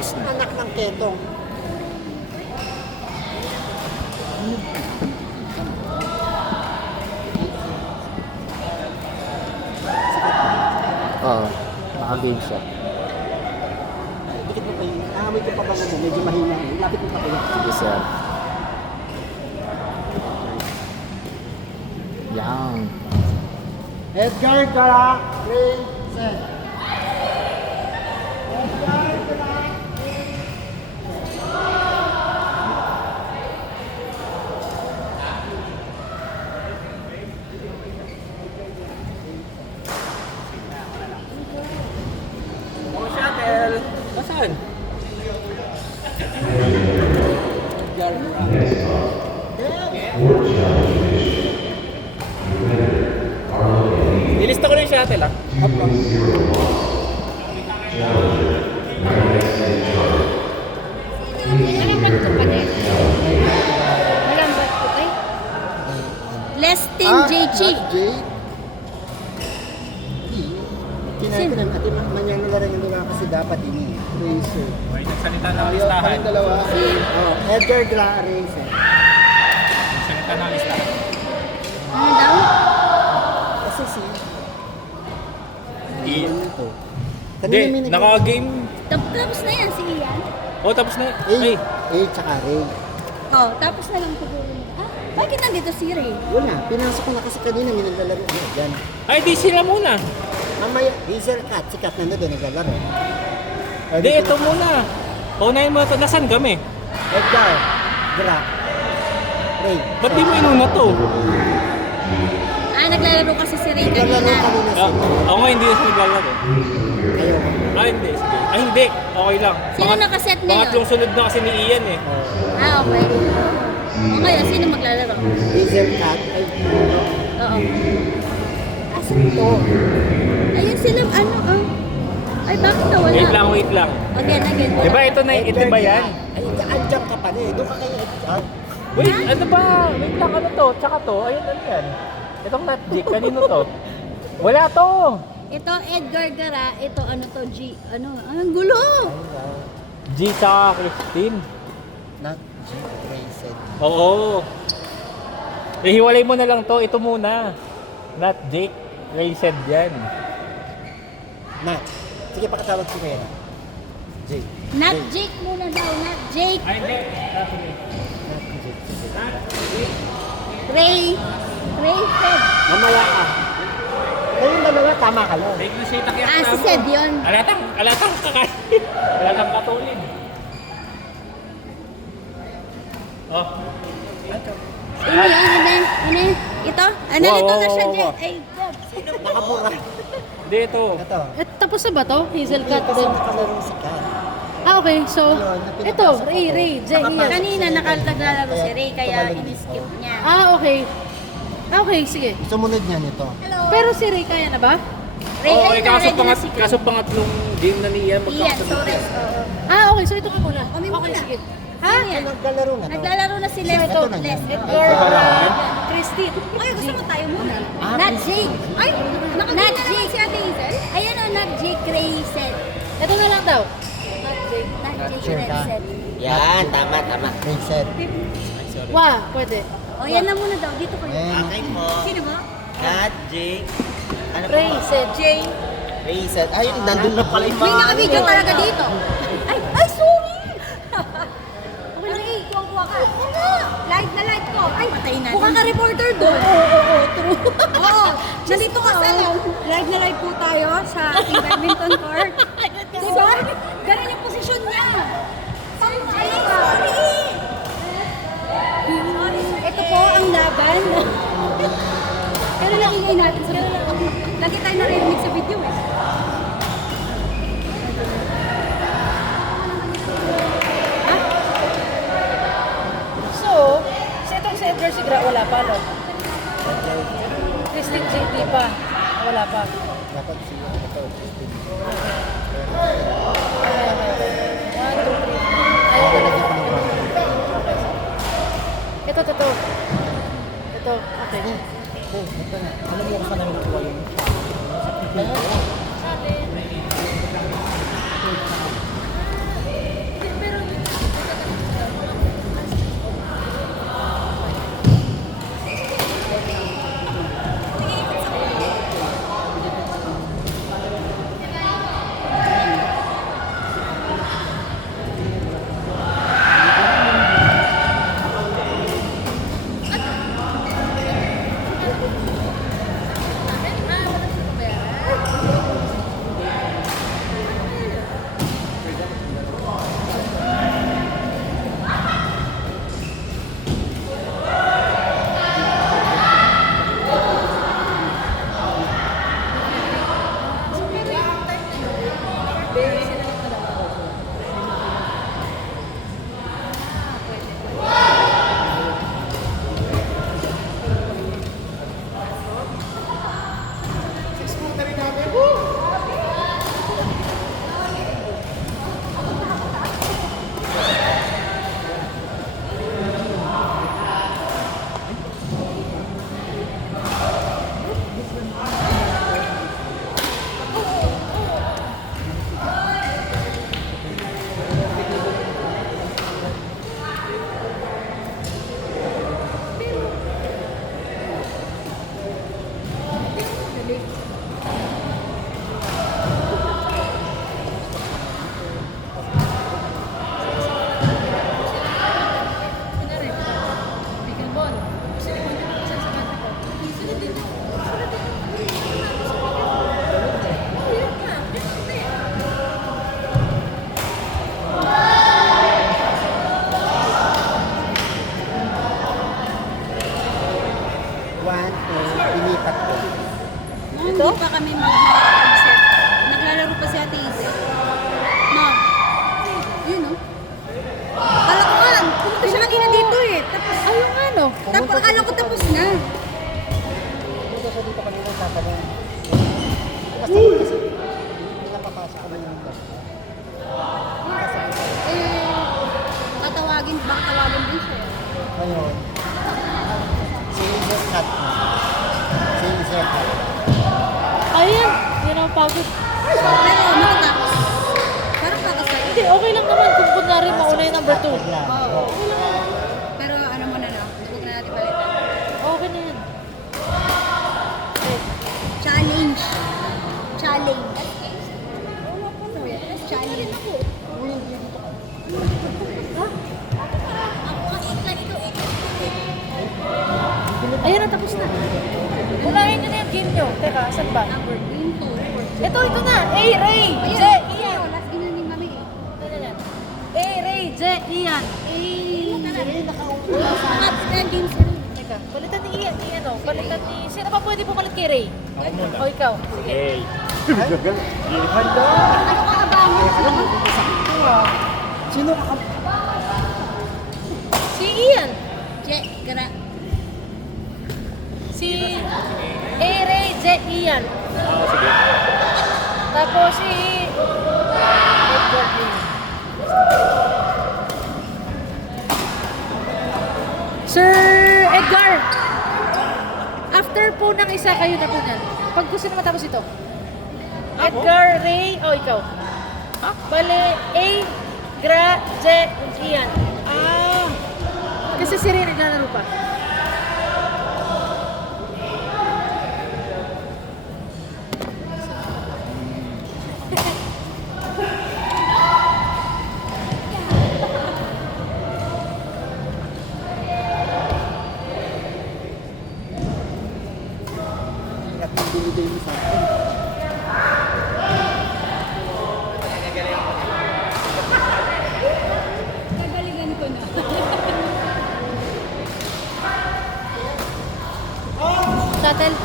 Buntis na. Anak ng ketong. Oo. Naka-game siya. Dikit mo pa yun. Amoy ko pa ba na medyo mahina. Lapit mo pa kaya. Sige, sir. Yan. Edgar Gara, Ray, Sen. Edgar Gara, Oh, shuttle. Saan? Edgar Gara. Nilista ko na yung shuttle ah. Malambat ko pa din. Malambat ko ay. Lestin JG. Jade. Kinain ko ng ati manyang nila rin yung lugar kasi dapat ini. Racer. Okay, nagsalita na ang Ayun, listahan. kami dalawa. Oh, Edgar Gara, Racer. Nagsalita na ang listahan. Ano daw? Kasi si... I- Ano to? Hindi, naka-game. Tapos na yan si Ian. Oh, tapos na. A, Ay, A tsaka Ray. Oh, tapos na lang siguro. Ah, bakit nandito si Ray? Wala, pinasok ko na kasi kanina, may naglalaro. Yan. ay di sila muna. Mamaya, Hazel Cat, si Cat nandun doon naglalaro. Hindi, ito muna. Unahin mo ito. Nasaan kami? Edgar, Gra, Ray. Ba't di mo inuna to? Ah, naglalaro kasi si Ray Naglalaro kanina. kanina Ah, sila. ako nga hindi na naglalaro. Ayaw. Ah, hindi. Sige. Ay, hindi. Okay lang. Sino nakaset ngayon? Pangatlong sunod na kasi ni Ian eh. Ah, okay. O ngayon, sino maglalaro? Hazel Cat, ay, Oo. asan to? Ayun sila, ano, oh. Ay, bakit nawala? Wait lang. Again. Di ba ito na ito ba yan? Ay, andyan ka pala eh. Doon ka kay Edgar. Wait, ano ba? Wait lang, ano to? Tsaka to, ayun, ano yan? Itong nut jig, kanino to? Wala to! Ito, Edgar Gara. Ito, ano to, G. Ano, ang gulo! G tsaka Christine. Not G, Ray said. Oo. Ihiwalay mo na lang to, ito muna. Not Jake, Ray said yan. Nat. Sige, pakatawag si Vera. J. Not Jake muna daw, not Jake. Ay, hindi. Nat J. Sige. Ray. Ray said. Mamaya ka. Kayong dalawa, tama kayo. Take na siya takyak Ah, si Sed yun. Alatang kakain. Alatang katulid. Oh. Ini. Ito? Ano, Wow, ito wow, na siya, wow, Jake. wow. Ay, God. Nakabura. Hindi ito. Ito. Tapos na ba to? Hazel Hindi, Cat kasi din. nakalaro si Kat. Ah, okay. So, ito, Ray, Jay, Ian. Kanina naglalaro si Ray, kaya in-skip niya. Ah, okay. Ah, okay, sige. Sumunod niya nito. Hello. Pero si Ray kaya na ba? Ray, Oo, ay, kaso, ready na si Kat. kaso pangatlong game na ni Ian. Ian, so rest. Oo. Ah, okay. So ito ka muna. Kami Okay, muna. sige. Ha? Naglalaro na to. Naglalaro na si Les. Ito na Les. yan. Edgar, Edgar. Christine. Ay, gusto mo tayo muna. Ah, Not please. Jake. Ay, not Jake. Si Ate Hazel? Ayan o, not Jake Ray said. Ito na lang daw. Not Jake Sure Ray ka? said. Yan, tama. Ray said. Wah, pwede. O, yan na muna daw. Dito kayo. Okay mo. Sino ba? Nat, Jake. Ano Ray said. Jay. Ray said, ay, nandun na pala yung May naka-video talaga dito. Ay, sorry! Ay, kuwang-kuwa ka. Ano? Live na live ko. Ay, patay na. Mukha ka reporter doon. Oo, true. Oo, nandito ka sa live na live po tayo sa ating badminton court. Diba? Ganun yung posisyon niya. Ay, sorry! Ito po ang laban. Pero lang ingay natin sa video. Lagi tayo narinig sa video eh. So, itong si Edgar Sigra, wala pa, no? Christine JP pa. Wala pa. Dapat si ito. Okay, okay. 1, 2, 3. Ayaw talaga. Ito. Ito, okay. Ito na. Alam mo kung saan namin nakuha yung Sa atin. pinipat ko. Ito? Hindi pa kami makapag-set. Naglalaro pa si Ate Izel. No. Yun, no? Kalakuan! Pumunta siya kanina dito eh. Tapos, Ayun nga, no? tapos akala ko tapos na. Pumunta siya dito kanina tatanong. Kasi hindi napapasok kami ng Baka tawagin din siya. ngayon. Si Izel cut na. Si Izel cut. Ayun, yun ang pagod. Pero matatapos. Parang kakasaya. Hindi, okay lang naman kung kunwari mauna yung number 2. Oo. Pero ano mo na lang, huwag na natin palitan. Okay na yan. Challenge. Challenge. Challenge. Ayun na, tapos na. Unahin nyo na yung game nyo. Teka, saan ba? Number 2. Ito na. A, Ray, J, Ian. Last game na ni Mami eh. Ano yan? A, Ray, J, Ian. Game sir. Teka, palitan ni Ian. Ian o. Palitan ni... Sino pa pwede pumalit kay Ray? Ako muna. O ikaw. Sige. Hey. Ano ka abangan? Sino ka? Si Ian. Je, gara. Si A, Ray, J, Ian. Oo, sige. Tapos si... Edward Ray. Sir Edgar! After po ng isa, kayo na po niyan. Pag gusto na matapos ito. Edgar, Ray, o ikaw. Bale, A, Gra, J, Ian. Kasi si Ray naglalaro pa. Binigay mo sa akin. Gagalingan ko na. Shuttle.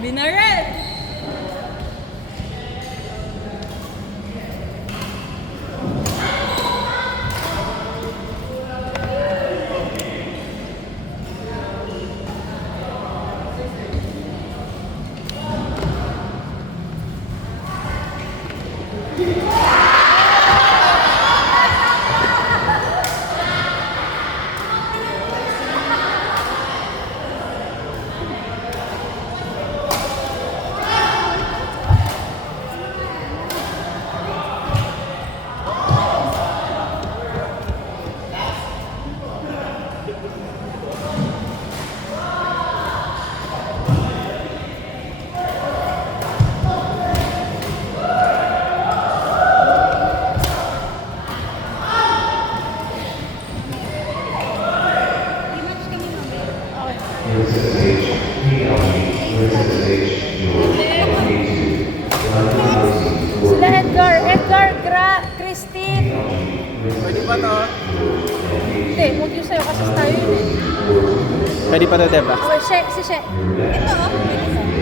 Binaret! Sila Edgar. Edgar, Gra, Christine. Pwede pa to? Hindi, huwag yung sa'yo kasi tayo yun eh. Pwede pa to, diba? Okay, si She. Ito, oh.